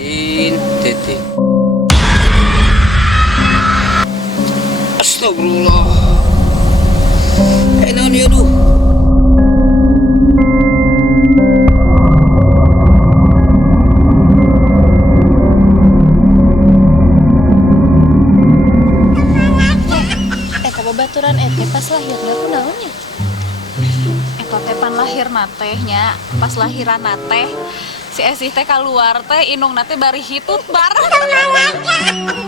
Titin. Astagfirullah. Naon ya duh. Babaturan ete pas lahirna kunaonnya? Eta teh pan lahirna tehnya, pas lahiran teh si Esih teh keluar teh inungna teh bari hitut bar.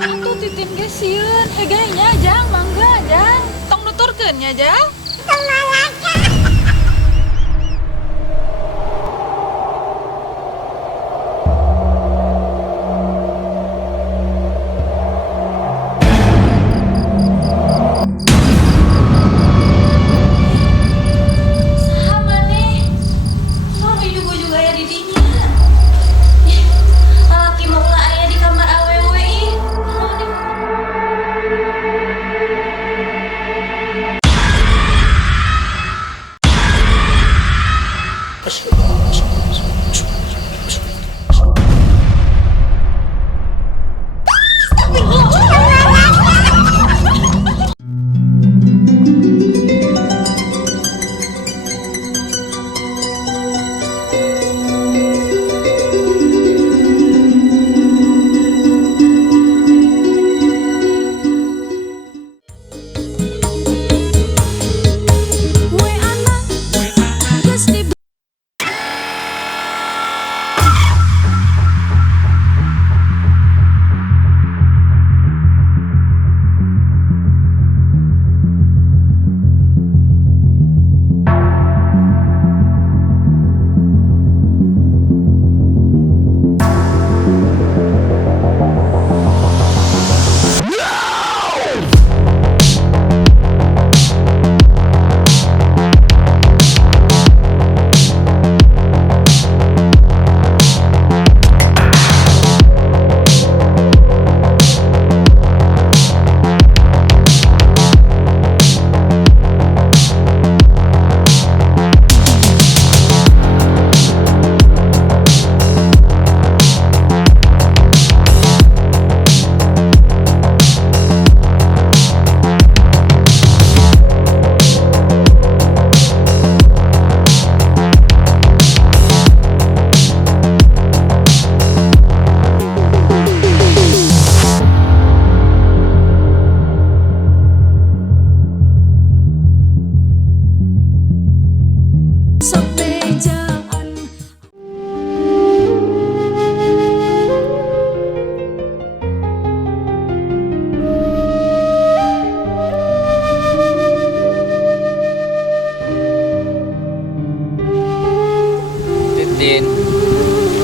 Atuh titin ge sieun, heganya jang mangga jang. Tong nuturkeun nya jang. Titin,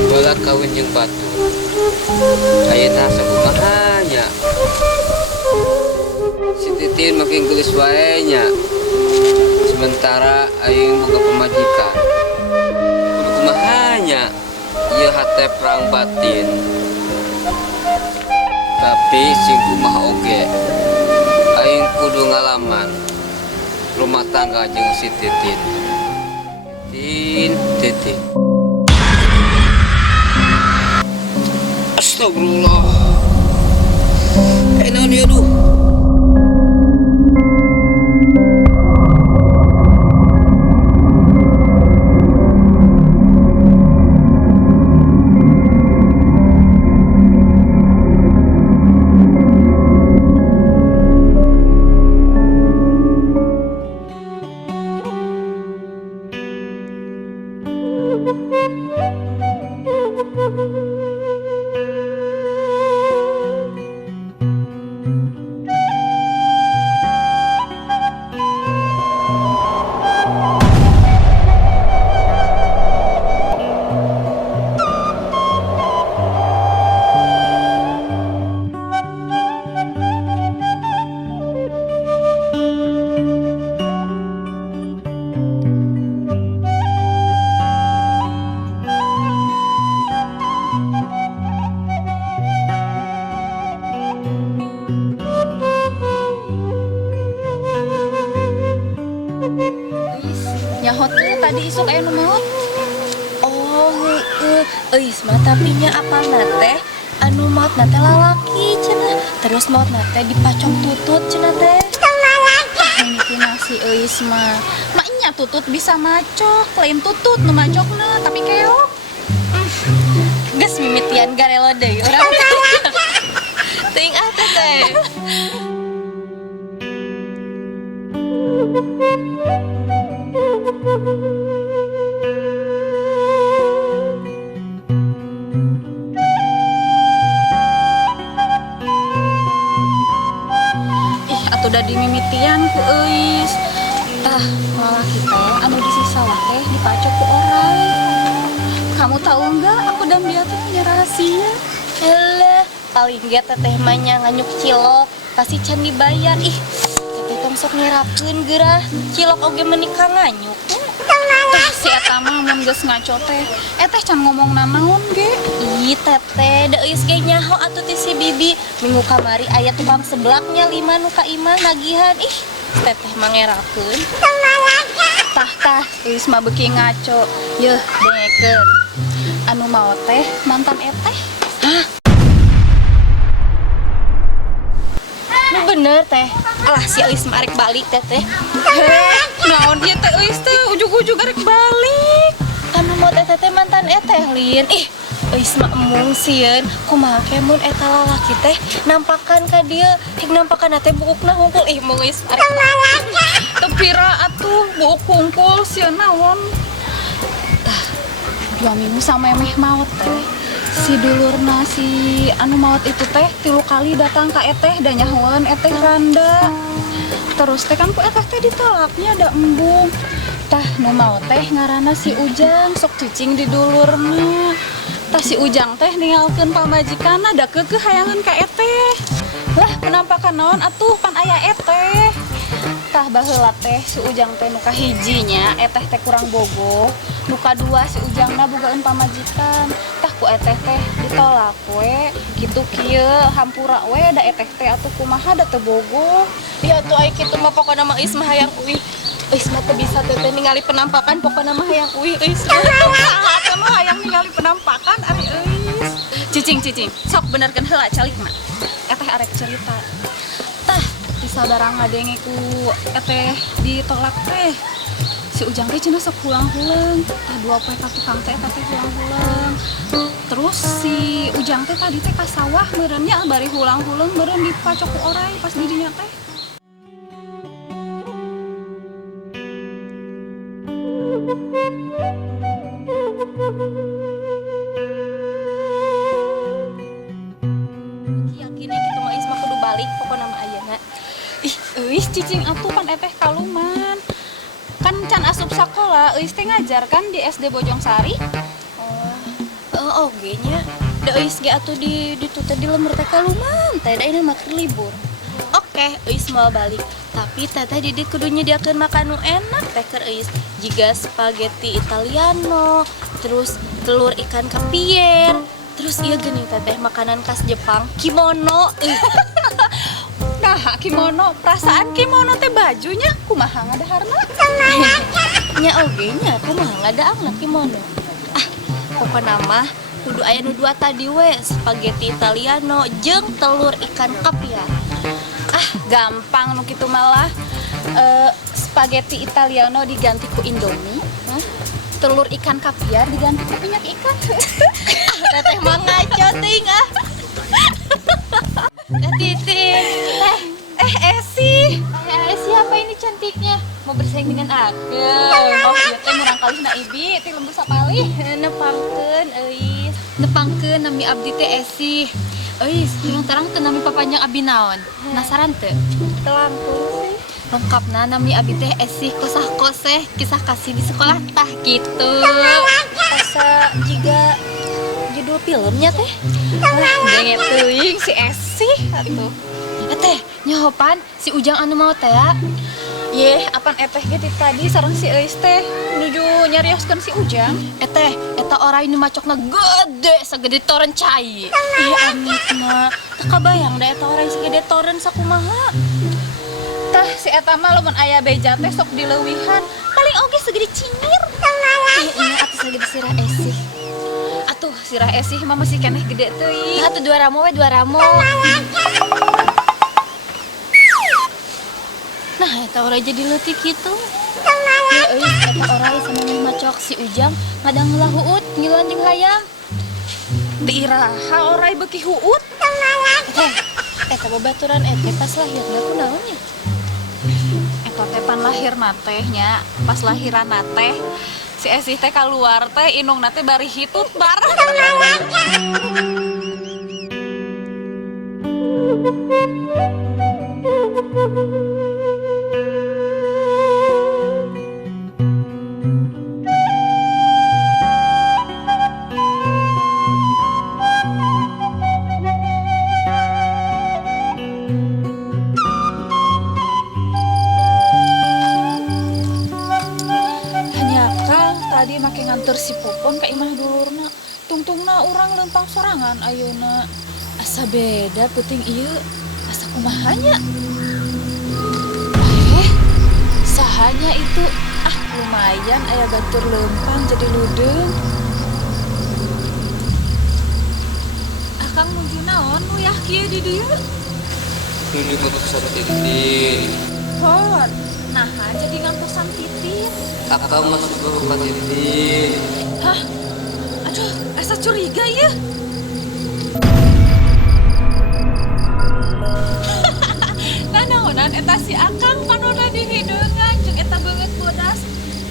bola kawin jeung batu. Ayeuna sakumaha nya. Si Titin makin geus wae nya. Sementara aing boga pamajikan. Kudu kumaha nya? Ieu hate perang batin. Tapi sing kumaha oge. Aing kudu ngalaman rumah tangga jeung si Titin. Titin. Astagfirullah. Naon ya duh. Nyahot tadi isuk aya nu maot. Oh, heueuh. Euis mah tapi nya apalna teh anu maot nate lalaki cenah. Terus maot nate dipacok tutut cenah teh. Mimiti nasi euis mah. Maknya tutut bisa macok, lain tutut nu macokna tapi keok. Geus mimitian garelo deui urang teh. Teuing ah teh. Ih, atuh da dimimitian ku euis. Tah, lalaki teh anu disisa teh dipacok ku orai. Kamu tahu enggak aku dan dia tuh punya rahasia? Elah, paling ge teteh mah nya nganyuk cilok, pasti can dibayar. Ih, teteh tong sok ngerakeun geurah. Cilok oge menikah nganyuk. Tah, si eta mah mun geus ngaco teh, teh can ngomong nanaon ge. Ih, teteh, da eus ge nyaho atuh ti si bibi. Minggu kamari aya tukang seblaknya 5 nu ka imah nagihan. Ih, teteh mah ngerakeun. Tah, eus mah beuki ngaco. Yeuh, dengekeun. Anu mau teh mantan eteh. Nu bener teh. Alah si Eus mah arek balik teteh. Naon ieu teh eus teh ujug-ujug arek balik. Anu mau teteh mantan eteh lin. Ih, Eus mah emung sieun. Kumaha ke mun eta lalaki teh nampakan ka dieu, hik nampakan teh buukna hungkul. Ih, mung Eus arek Tepira atuh buuk kungkul sieun naon. Tah, 2 minggu sama emeh maot teh. Si dulurna si anu maot itu teh 3 kali datang ka eteh da nyahoan eteh randa. Terus teh kan ku eteh teh ditolaknya da embung. Tah nu maot teh ngaranna si Ujang sok cicing di dulurna. Tah si Ujang teh ninggalkeun pamajikanna da keukeuh hayangan ka eteh. Lah penampakan naon atuh pan aya eteh. Tah baheula teh si Ujang teh nu kahijinya eteh teh kurang bogoh, nu kadua si Ujangna bogaeun pamajikan. Tah ku eteh teh ditolak we, kitu kieu hampura we da eteh teh atuh kumaha da teu bogoh. ya tuh ai kitu mah pokona mah Eus mah hayang uih. Eus mah teu bisa teteh ningali penampakan pokona mah hayang uih Eus. Atuh mah hayang ningali penampakan ari euis. Cicing, sok benerkeun heula calikna. Eteh arek cerita. Tah, di saudara ngadenge ku eteh ditolak teh. Si Ujang teh cenah sok pulang-pulang. Tah 2 poe ka tukang teh eta teh pulang-pulang. Terus si Ujang teh tadi teh ka sawah meureunnya bari hulang-hulang meureun dipacok ku orai pas di dinya teh. Yakin kitu mah Eus mah kudu balik pokona mah ayeuna. Ih, euis cicing atuh pan eteh kaluman. Kan can asup sakola, euis teh ngajar kan di SD Bojongsari. Oge nya. Da Eus ge atuh di ditu teh di lembur teh kaluman, teh da ini mah keur libur. Oke, Eus mau balik. Tapi teteh Didi kudu nyediakeun makan nu enak teh keur Eus. Jiga spaghetti Italiano, terus telur ikan kapier, terus ieu geuning teteh makanan khas Jepang, kimono. Nah, kimono, perasaan kimono teh bajunya kumaha ngadaharna? Nya oge nya kumaha ngadaangna kimono. Ah, pokona mah kudu aya nu 2 tadi we, spaghetti Italiano jeung telur ikan kapiar. Ah, gampang nu kitu malah. Spaghetti Italiano diganti ku Indomie, telur ikan kapiar diganti ku minyak ikan. Teteh mah ngaco ting ah. Titin. Esi. Siapa ini cantiknya? Mau bersaing dengan aku. Oh, iya teh murang kali na Ibi ti lembu sapali. Nepangkeun euis. Nepangkeun nami abdi teh Esi. Euis, terang teu nami papanjang abi naon? Penasaran teu? Telangkung sih. Lengkapna nami abi teh Esi kosah-koseh kisah kasih di sekolah tah gitu. Asa jiga judul filmnya teh. Denget teuing si Esi atuh. Teh, nyahopan si Ujang anu mau teh ya? Yeh, apan eteh ge tadi sareng si Eus teh nuju nyarioskeun si Ujang. Eta orai nu macokna gede sagede toren cai. Ih amitna. Teu kabayang da eta orang segede toren sakumaha. Tah si eta mah lamun aya beja teh sok dileuwihan, paling oge segede cingir. Ih ini atuh sagede sirah Esi. Atuh Atuh sirah esih mah masih keneh gede teuing. Nah, tuh dua ramo we dua ramo. Nah, eta orang jadi leutik gitu. Ya euy, eta orang sama meh macok si Ujang ngadang heula huut ngiluan jeung hayam. Di iraha orai beuki huut. Eta babaturan ente pas lahirna kunaon nya? Eta teh pan lahirna teh nya, pas lahiran teh si esih teh keluar teh inungna teh bari hitut bar. Tadi make nganter si Popon ka imah dulurna. Tungtungna urang lempang sorangan ayeuna. Asa beda penting ieu. Asa kumahanya? Sahanya itu? Lumayan aya batur lempang jadi ludeung. Akang nuju naon nu yah kieu di dieu? Nuju keputusan Titin. Hot. Nah, jadi ngantosan Titin. Akang masuk ke rumah Titin. Hah? Aduh, asa curiga ya. Nah, naonan eta si Akang panoda di hideungan jeung eta beungeut bodas.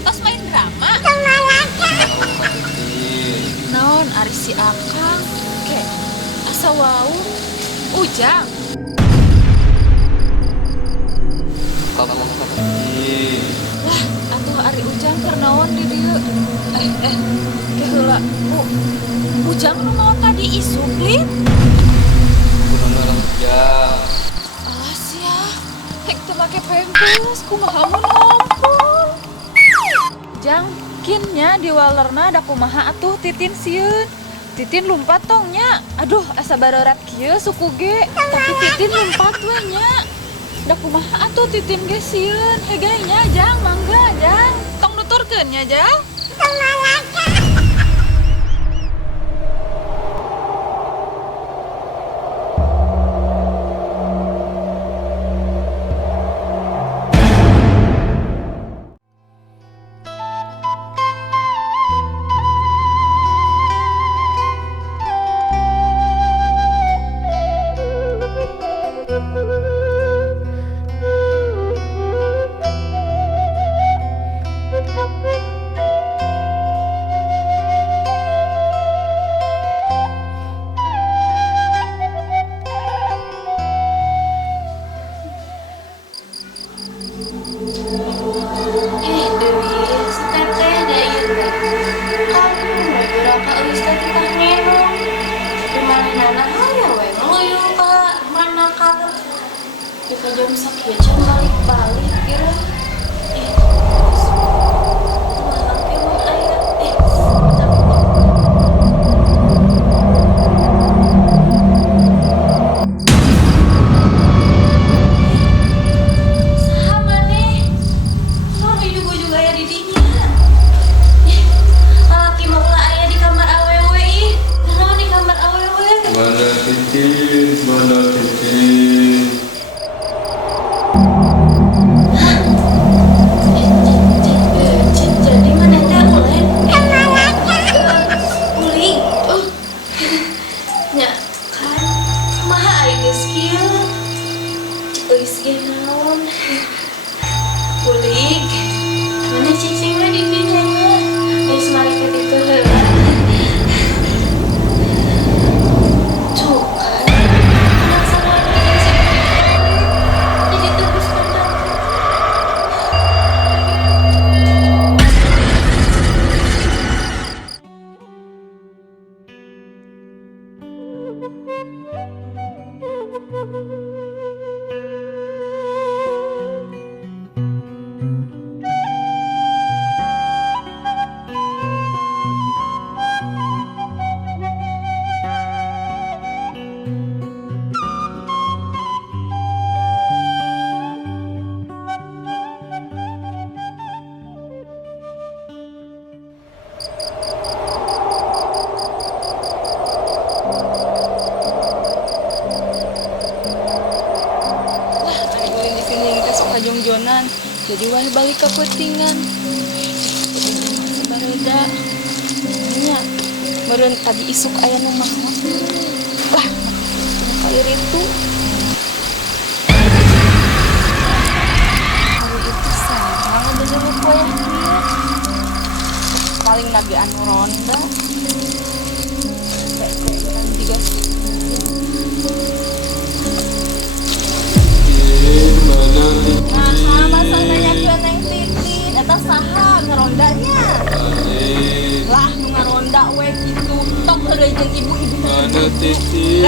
Tos main drama. Naon ari si Akang? Ke asa wau Ujang. Kamu Titin. Lah, atuh ari Ujang keur naon di dieu? Ke heula. Ujang nu naon tadi isuk, Lin? Kunaon orang Ujang? Alas ya, hek teu make pempes, kumaha mun ngompol. Jang, kinnya di walerna da kumaha atuh Titin sieun. Titin lumpat tongnya. Aduh, asa barorat kieu suku ge, tapi Titin lumpat we nya. Da kumaha atuh Titin ge sieun. Heganya Jang, mangga Jang. Tong nuturkeun nya Jang. Jam sakieu can balik-balik kira. jadi wae balik ke putingan sebareda nya meureun tadi isuk aya nu mahmud wah kali itu hari itu sama bener poe dia paling lagi anu ronda juga nah masa nanya ke neng titin eta saha ngerondanya lah nu ngaronda we kitu tok heureuy jeung ibu-ibu mana titin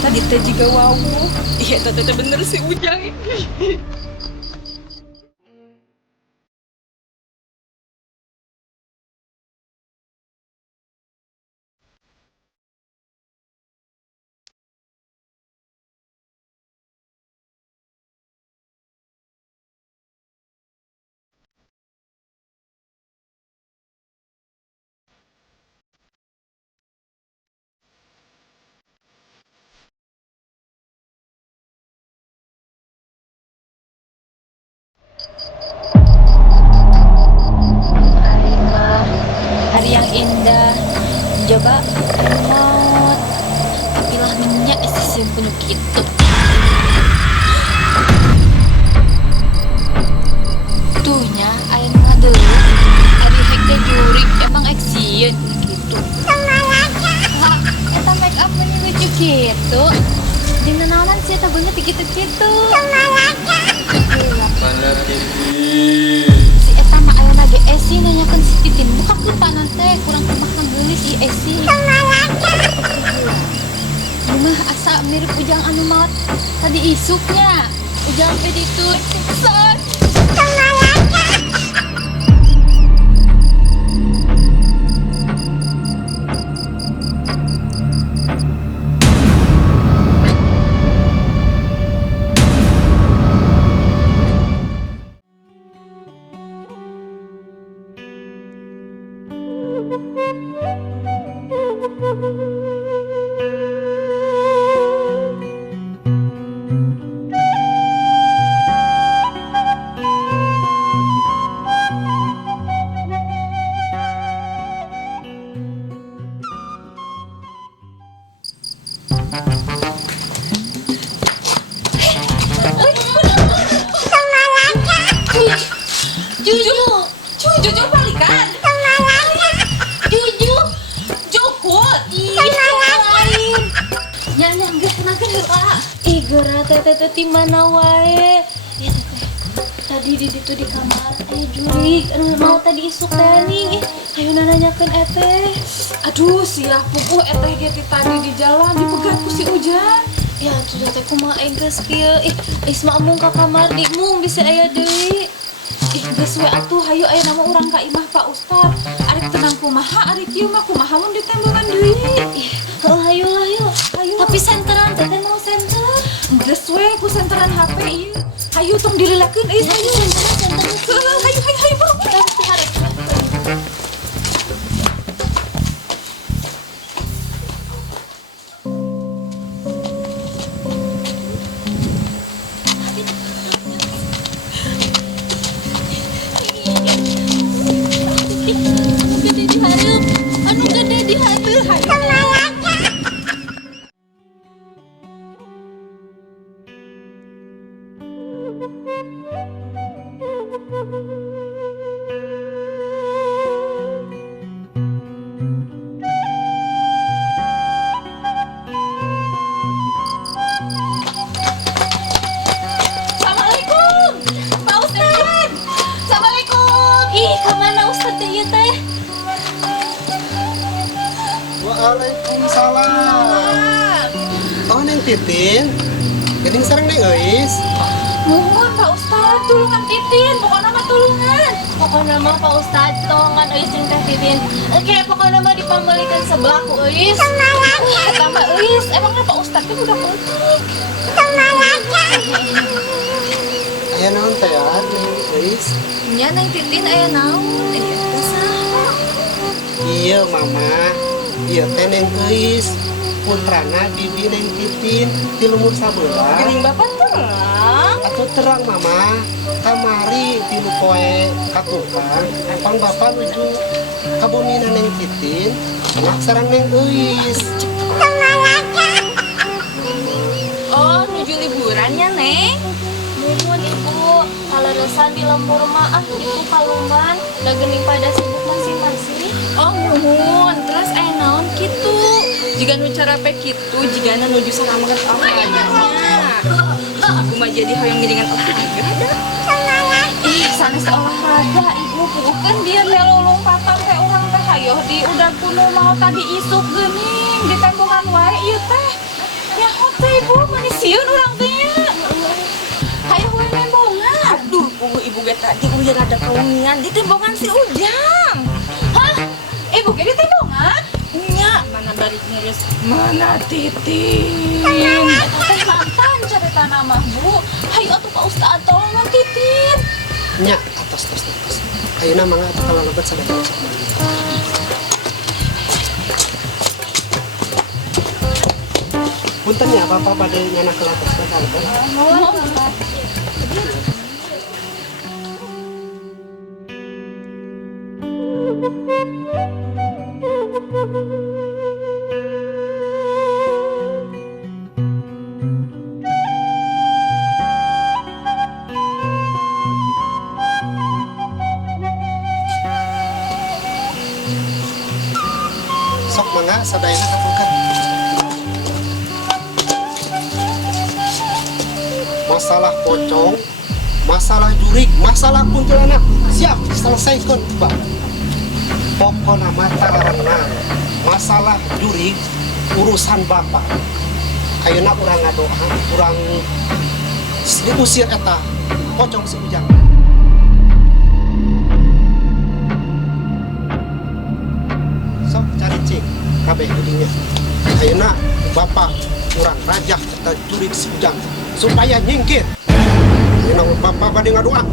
tadi teh juga wow iya teh bener si Ujang ini hari yang indah coba remote tapi lah minyak isi penuh gitu tuhnya ayo ngadelu hari hekte jurik emang eksien gitu lah eta make up nya lucu gitu dina naonan sih eta beungeut gitu-gitu mana titin si eta mah aya lagi esi nanyakeun si Titin bukakeun panan teh kurang kemakan geulis si esi mah asa mirip Ujang anu maot tadi isuknya Ujang teh ditu set Juju balikan Juku lain yang geus kenalkeun heula ih geura teh ti mana wae ya teh tadi di ditu di kamar jurik anu mau tadi isuk teh ning ayeuna nanyakeun eteh aduh sia pupuh eteh ge ti tadi di jalan dipegat ku si Ujang ya tuh teh kumaha geus kieu Isma mung ka kamar di mung bisa aya deui geus we atuh hayu aya nama urang ka imah Pak Ustad arek tenang kumaha ari kieu mah kumaha mun ditembangan deui heuh hayu tapi senteran teh mau senter geus we ku senteran HP ieu hayu tong dilelekeun hayu hayu buru-buru anu gede di hareup Assalamualaikum Pak Ustad Assalamualaikum ih kemana Ustad teh ieu teh Waalaikumsalam. Oh Neng Titin, geuning sareng Neng Euis. Mohon Pak Ustad, tulungan Titin, pokoknya mah tulungan. Pokoknya mah Pak Ustad tolongan Euis jeung Teh Titin. Oke, pokoknya mah dipamilikeun sebelah ku Euis. Tambah Euis, emangnya Pak Ustad teh udah politik. Aya naon teh ya Neng Euis? Nya Neng Titin aya naon? Aya teh saha? Iya Mama, Iya teh neng geus putrana bibi neng titin di lumur sabelah. Geuning bapak terang. Atuh terang mama kamari di poe katukang pang bapak nuju kabumina neng titin anak sarang neng geus. Oh, nuju liburannya, Neng. Mumun ibu, kalau resan di lembur maaf itu kalungan, udah gening pada sibuk masing-masing. Oh, muhun. Terus naon kitu. Jika nu cara pe kitu, jika nuju salamet olahraganya. Aku mah jadi hoyong giringan olahraga dah. Sanes olahraga ibu bukan dia melu lompatan teh orang teh hayo di udah kuno mau tadi isuk geuning di tembokan wae ieu teh. Ya teh ibu manisiun urang teh nya. Hayo we nembongan. Aduh, ibu ge tadi udah ada kaunian di tembongan si Ujang. Hah? Ibu ge di tembongan? Nya, mana balik ngeres, mana titin. Eta teh mantan carita nama Bu. Hayo atuh Pak Ustad tolongan titin. Nya atas. Ayeuna mangga atuh kalau lebat sadaya sama. Punten ya bapak pada nyana ke atas teh kalebet. Sok mangga sadayana kapungkan. Masalah pocong, masalah jurik, masalah kuntilanak siap diselesaikan Pak. Pokokna mata arangna masalah jurik urusan bapak. Ayeuna urang ngadoa, urang diusir eta pocong si Ujang. Sok cari cek kabeh geudinya. Ayeuna bapak urang rajah eta jurik si Ujang supaya nyingkir. Ayeuna bapak bade ngadoa.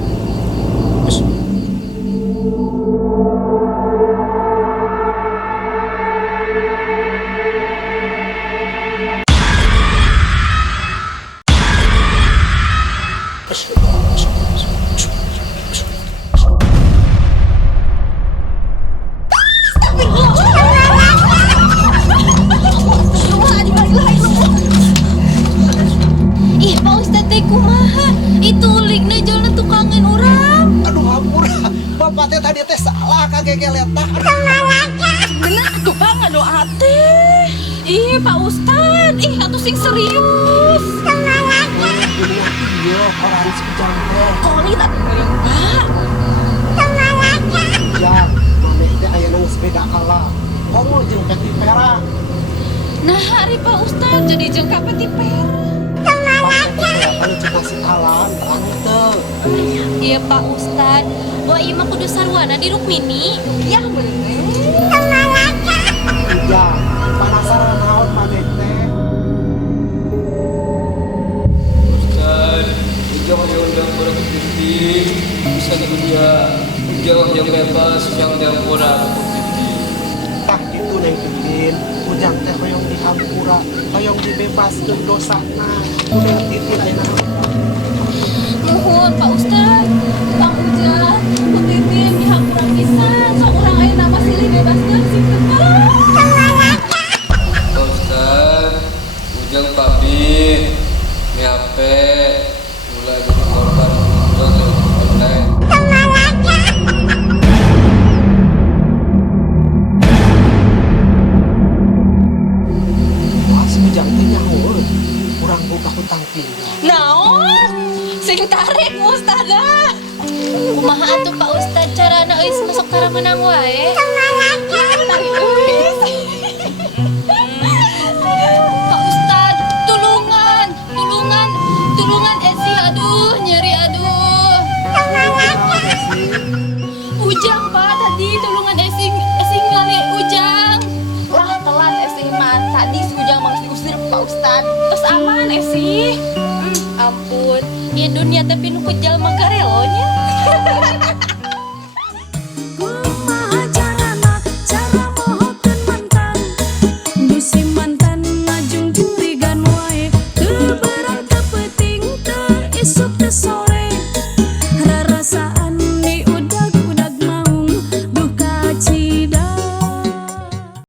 Geus. Ih, Pak Ustad teh kumaha? Itu ulikna jolna tukangin urang. Aduh hampura, bapak teh tadi teh salah kagegeletak. Bener tuh Pak ngadoa teh. Ih Pak Ustad, ih atuh sing serius. Iya, orang si Ujang teh. Kori tapi hoyong Pak. Ya, maneh teh ayeuna geus beda kalah. Komo jeung peti perak. Nah hari Pak Ustad jadi jengka peti per. Kalau cek nasi alam, terang teh. Iya Pak Ustad, wah ieu mah kudu sarwana di Rukmini. Ya bener. Iya, penasaran naon maneh teh. Ustaz, ujang yang undang orang titik bisa dunia. Ujang yang bebas yang diampura titik. Tah kitu neng titin, Ujang teh hoyong dihampura, hoyong dibebaskeun dosana. Neng titin ayeuna. Nuhun Pak Ustad, Bang Ujang, Bu Titin dihampura pisan. Sok urang ayeuna mah silih bebaskeun sing Pak Ustaz, ujang pamit, miape, mulai jadi korban ujang yang online. Wah, si Ujang teh nyaho, urang boga hutang piutang. Naon? Sing tarik Ustazah. Kumaha atuh Pak Ustad carana eus masuk tara menang wae? Pak Ustad, tulungan Esi, aduh nyeri aduh. Ujang Pak tadi tulungan Esi ngali Ujang. Lah telat Esi mah. Tadi si Ujang mah diusir Pak Ustad. Terus aman Esi. Ampun, ya dunia tapi nu kejal mah garelonya.